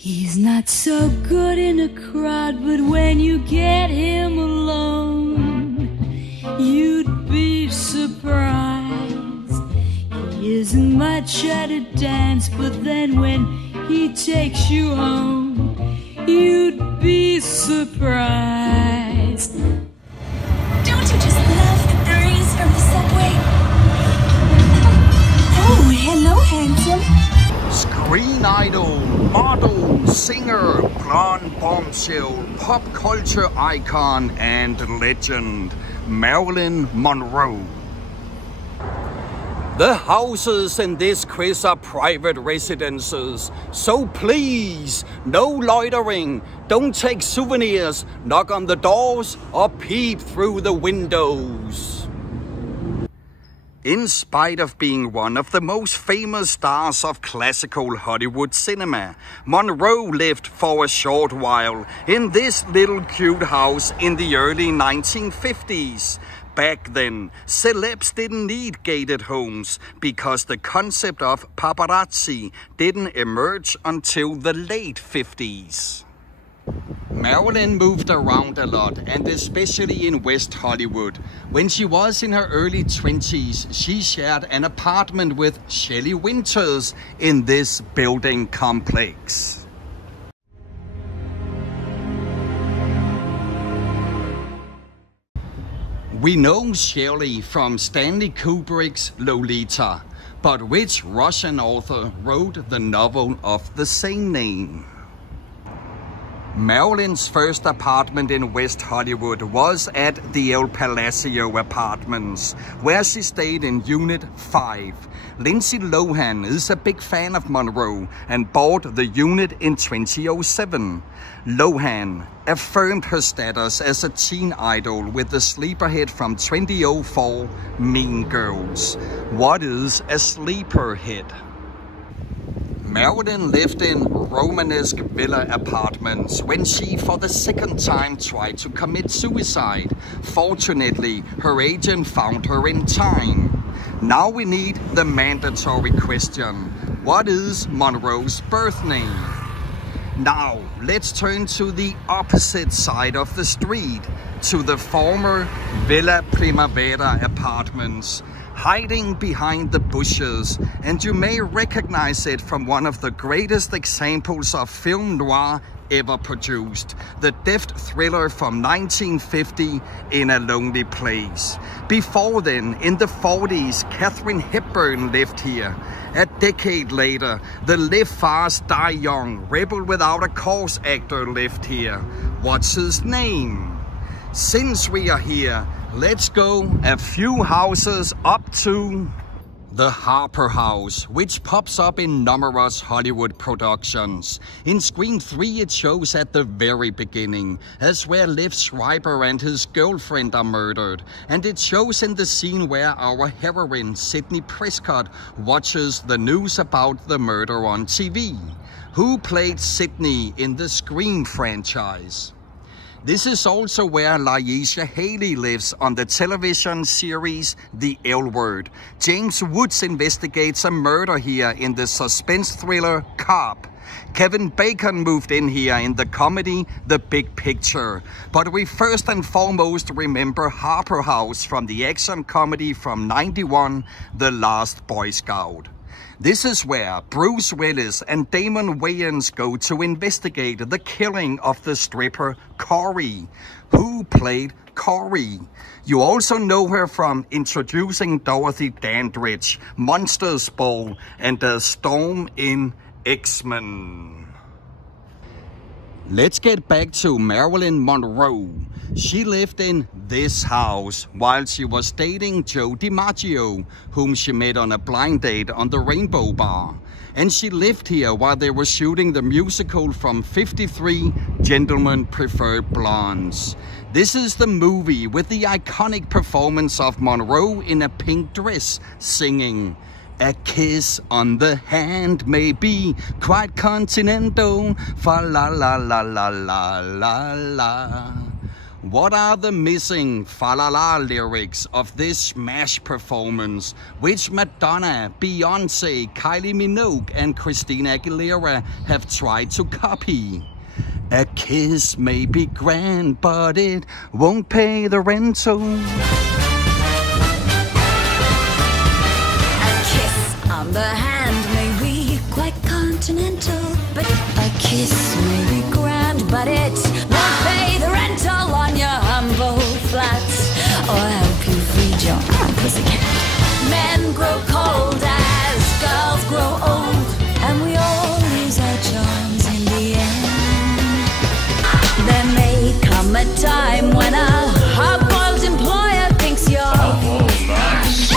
He's not so good in a crowd, but when you get him alone, you'd be surprised. He isn't much at a dance, but then when he takes you home, you'd be surprised. Don't you just love the breeze from the subway? Oh, hello, handsome. Screen idol, model, singer, blonde bombshell, pop culture icon and legend, Marilyn Monroe. The houses in this quiz are private residences, so please, no loitering, don't take souvenirs, knock on the doors or peep through the windows. In spite of being one of the most famous stars of classical Hollywood cinema, Monroe lived for a short while in this little cute house in the early 1950s. Back then, celebs didn't need gated homes because the concept of paparazzi didn't emerge until the late 50s. Marilyn moved around a lot, and especially in West Hollywood. When she was in her early 20s, she shared an apartment with Shelley Winters in this building complex. We know Shelley from Stanley Kubrick's Lolita, but which Russian author wrote the novel of the same name? Marilyn's first apartment in West Hollywood was at the Palacio Apartments, where she stayed in Unit 5. Lindsay Lohan is a big fan of Monroe and bought the unit in 2007. Lohan affirmed her status as a teen idol with the sleeper hit from 2004, Mean Girls. What is a sleeper hit? Marilyn lived in Romanesque villa apartments when she for the second time tried to commit suicide. Fortunately, her agent found her in time. Now we need the mandatory question. What is Monroe's birth name? Now, let's turn to the opposite side of the street, to the former Villa Primavera apartments, hiding behind the bushes, and you may recognize it from one of the greatest examples of film noir ever produced, the deft thriller from 1950, In a Lonely Place. Before then, in the 40s, Katharine Hepburn lived here. A decade later, the Live Fast, Die Young, Rebel Without a Cause actor lived here. What's his name? Since we are here, let's go a few houses up to the Harper House, which pops up in numerous Hollywood productions. In Scream 3 it shows at the very beginning, as where Liv Schreiber and his girlfriend are murdered. And it shows in the scene where our heroine, Sidney Prescott, watches the news about the murder on TV. Who played Sidney in the Scream franchise? This is also where Laisha Haley lives on the television series The L Word. James Woods investigates a murder here in the suspense thriller Cop. Kevin Bacon moved in here in the comedy The Big Picture. But we first and foremost remember Harper House from the action comedy from '91, The Last Boy Scout. This is where Bruce Willis and Damon Wayans go to investigate the killing of the stripper Corey. Who played Corey? You also know her from Introducing Dorothy Dandridge, Monsters Ball, and The Storm in X-Men. Let's get back to Marilyn Monroe. She lived in this house while she was dating Joe DiMaggio, whom she met on a blind date on the Rainbow Bar. And she lived here while they were shooting the musical from '53, Gentlemen Prefer Blondes. This is the movie with the iconic performance of Monroe in a pink dress singing, "A kiss on the hand may be quite continental, fa la la la la la la la." What are the missing fa-la-la lyrics of this smash performance, which Madonna, Beyonce, Kylie Minogue and Christina Aguilera have tried to copy? A kiss may be grand, but it won't pay the rental. A kiss on the hand may be quite continental, but a kiss may be grand, but it won't pay the rental on your humble flats or help you feed your pussycat. Men grow cold as girls grow old, and we all lose our charms in the end. There may come a time when a hard-boiled employer thinks you're nice,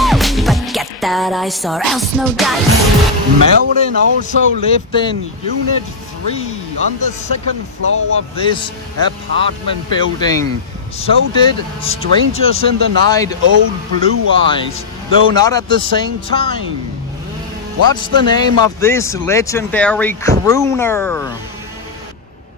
but get that ice or else no dice. Marilyn also lived in Unit 3 on the second floor of this apartment building. So did Strangers in the Night Old Blue Eyes, though not at the same time. What's the name of this legendary crooner?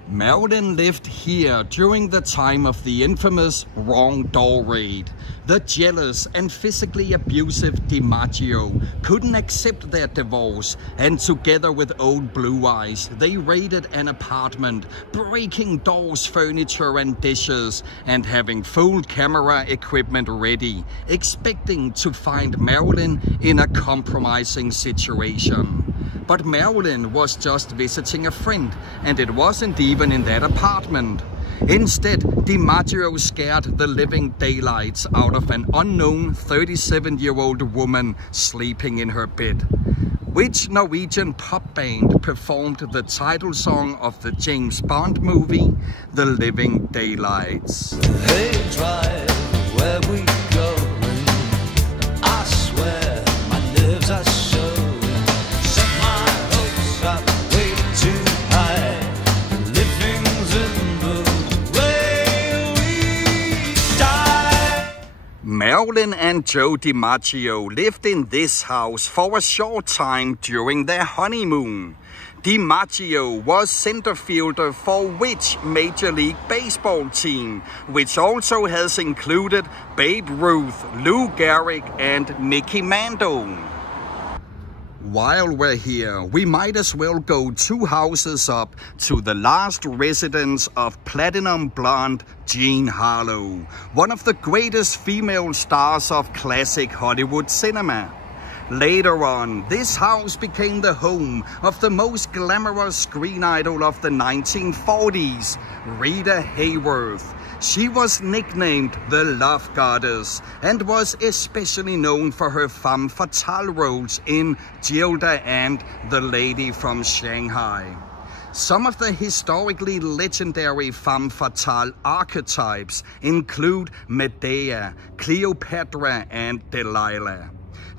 Marilyn lived here during the time of the infamous Wrong Door Raid. The jealous and physically abusive DiMaggio couldn't accept their divorce, and together with Old Blue Eyes, they raided an apartment, breaking doors, furniture and dishes, and having full camera equipment ready, expecting to find Marilyn in a compromising situation. But Marilyn was just visiting a friend, and it wasn't even in that apartment. Instead, DiMaggio scared the living daylights out of an unknown 37-year-old woman sleeping in her bed. Which Norwegian pop band performed the title song of the James Bond movie, The Living Daylights? Hey, drive, where we going? I swear my nerves are showing. Set my hopes up way too high. Living's in the way we die. Marilyn and Joe DiMaggio lived in this house for a short time during their honeymoon. DiMaggio was center fielder for which Major League Baseball team, which also has included Babe Ruth, Lou Gehrig and Mickey Mantle. While we're here, we might as well go 2 houses up to the last residence of platinum blonde Jean Harlow, one of the greatest female stars of classic Hollywood cinema. Later on, this house became the home of the most glamorous screen idol of the 1940s, Rita Hayworth. She was nicknamed the Love Goddess and was especially known for her femme fatale roles in Gilda and The Lady from Shanghai. Some of the historically legendary femme fatale archetypes include Medea, Cleopatra and Delilah.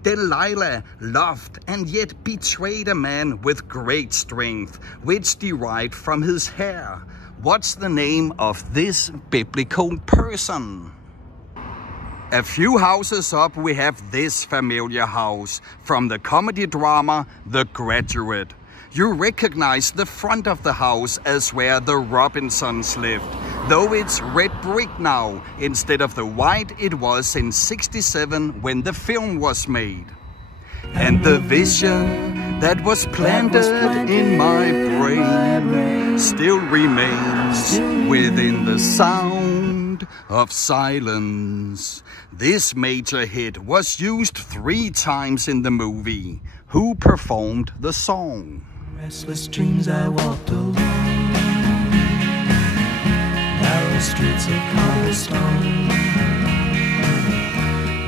Delilah loved and yet betrayed a man with great strength, which derived from his hair. What's the name of this biblical person? A few houses up, we have this familiar house from the comedy drama The Graduate. You recognize the front of the house as where the Robinsons lived, though it's red brick now instead of the white it was in '67 when the film was made. And the vision that was planted in my brain still remains within the sound of silence. This major hit was used 3 times in the movie. Who performed the song? Restless dreams I walked alone, narrow streets of cobblestone,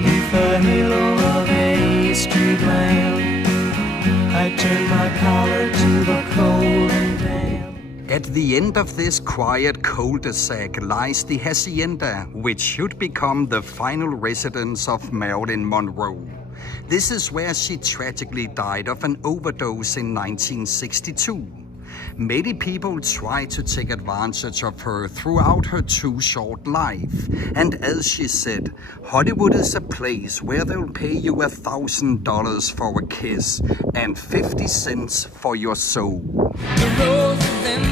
neath the halo of a street lamp, I turned my collar to the cold and damp. At the end of this quiet cul-de-sac lies the hacienda, which should become the final residence of Marilyn Monroe. This is where she tragically died of an overdose in 1962. Many people tried to take advantage of her throughout her too short life. And as she said, Hollywood is a place where they'll pay you $1,000 for a kiss and 50 cents for your soul. The roses in